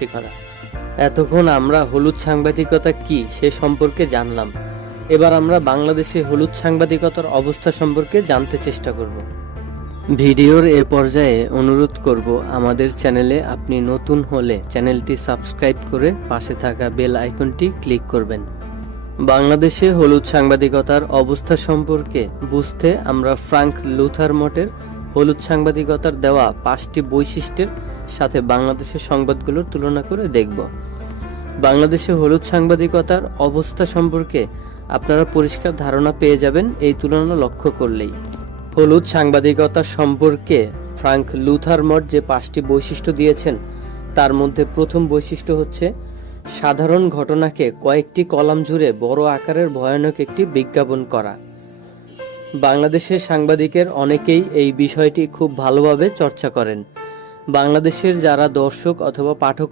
সৃষ্টি করা। এতক্ষণ আমরা হলুদ সাংবাদিকতা কি সে সম্পর্কে জানলাম। এবার আমরা বাংলাদেশে হলুদ সাংবাদিকতার অবস্থা সম্পর্কে জানতে চেষ্টা করব। ভিডিওর এ পর্যায়ে অনুরোধ করব, আমাদের চ্যানেলে আপনি নতুন হলে চ্যানেলটি সাবস্ক্রাইব করে পাশে থাকা বেল আইকনটি ক্লিক করবেন। বাংলাদেশে হলুদ সাংবাদিকতার অবস্থা সম্পর্কে বুঝতে আমরা ফ্রাঙ্ক লুথার মটের হলুদ সাংবাদিকতার দেওয়া 5টি বৈশিষ্ট্যের সাথে বাংলাদেশের সংবাদগুলোর তুলনা করে দেখব। বাংলাদেশে হলুদ সাংবাদিকতার অবস্থা সম্পর্কে আপনারা পরিষ্কার ধারণা পেয়ে যাবেন এই তুলনা লক্ষ্য করলেই। হলুদ সাংবাদিকতা সম্পর্কে ফ্রাঙ্ক লুথার মট যে 5টি বৈশিষ্ট্য দিয়েছেন তার মধ্যে প্রথম বৈশিষ্ট্য হচ্ছে সাধারণ ঘটনাকে কয়েকটি কলাম জুড়ে বড় আকারের ভয়ানক একটি বিজ্ঞাপন করা। বাংলাদেশের সাংবাদিকের অনেকেই এই বিষয়টি খুব ভালোভাবে চর্চা করেন। বাংলাদেশের যারা দর্শক অথবা পাঠক